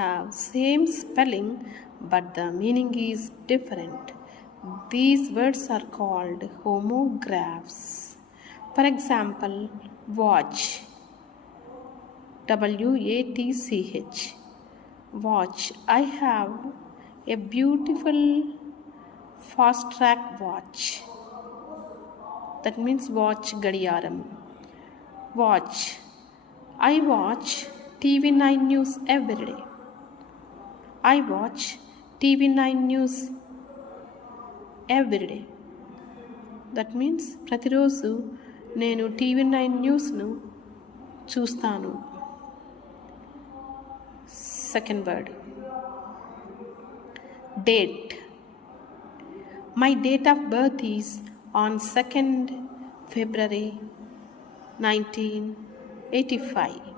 have same spelling but the meaning is different. These words are called homographs. For example, watch, WATCH. Watch. I have a beautiful fast track watch. That means watch gadiyaram. Watch. I watch TV9 news every day. I watch TV9 news every day. That means ప్రతిరోజు నేను TV9 న్యూస్ను చూస్తాను. Second word date. My date of birth is on 2nd February 1985.